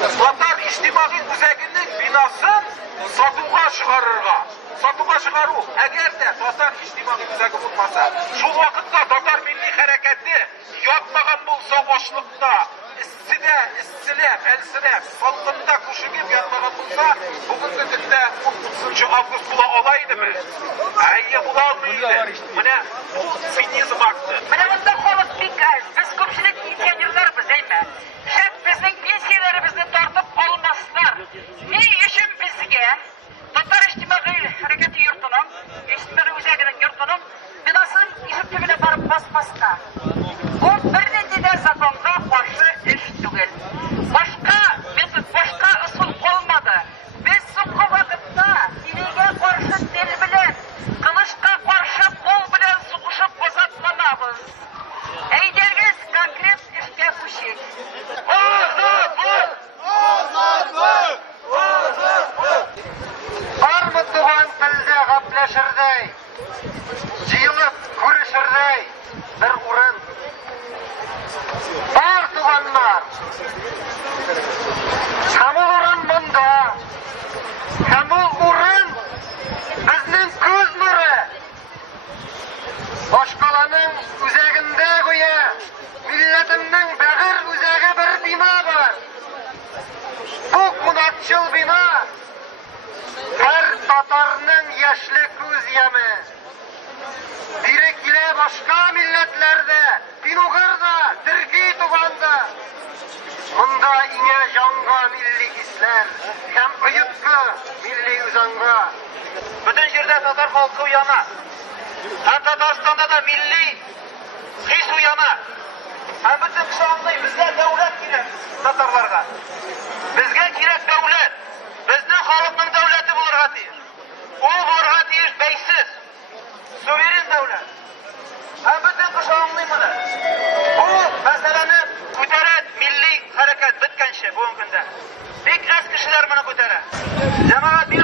Татар иҗтимагый үзәгенең бинасын сатуга чыгару. Әгәр дә татар иҗтимагый үзәге булмаса, шул вакытта татар милли хәрәкәте ятмаган булса ашлыкта, эсселәп, әлсерәп, салкында күшегеп ятмаган булса, бүгенге көндә 30 август була ала идеме? Әйе, була алмый иде. Менә бу цинизм акты. Менә монда халык бик аз. Без күпчелек пенсионерларбыз, әйме? Шәп безнең пенсияләребезне тартып алмаслар. Ни өчен безгә татар иҗтимагый хәрәкәте йортының, иҗтимагый үзәгенең йортының бинасын ишек төбенә барып басмаска? Бу бернинди дә законга каршы эш түгел. Башка ысул калмады. Без соңгы вакытта тирегә каршы тел белән, кылычка каршы кул белән сугышып азапланабыз. Әйдәгез конкрет эшкә күчик. Бармы туган телдә гапләшердәй, җыелып күрешердәй бер урын. Бар туганнар. Һәм ул урын монда. Һәм ул урын безнең күз нуры. Башкаланың үзәгендә гүя милләтемнең бәгыр үзәге бер бина бар. Бу кунакчыл бина һәр татарның яшьлек күз яме. Бире килә башка милләтләрдә, Пинугырда, Төрки туганда. Монда иңә җанга милли хисләр һәм оятка милли үзаңга. Бөтен җирдә татар халкы уяна. Һәм Татарстанда да милли хис уяна. Һәм бөтен кеше аңлый, безгә дәүләт кирәк татарларга. Безгә кирәк дәүләт. Безнең халыкның дәүләте булырга тиеш. Ул булырга тиеш бәйсез, суверен дәүләт. Һәм бөтен кеше аңлый моны. Бу мәсьәләне күтәрә милли хәрәкәт беткәнче бүгенге көндә. Бик аз кешеләр моны күтәрә. Җәмәгать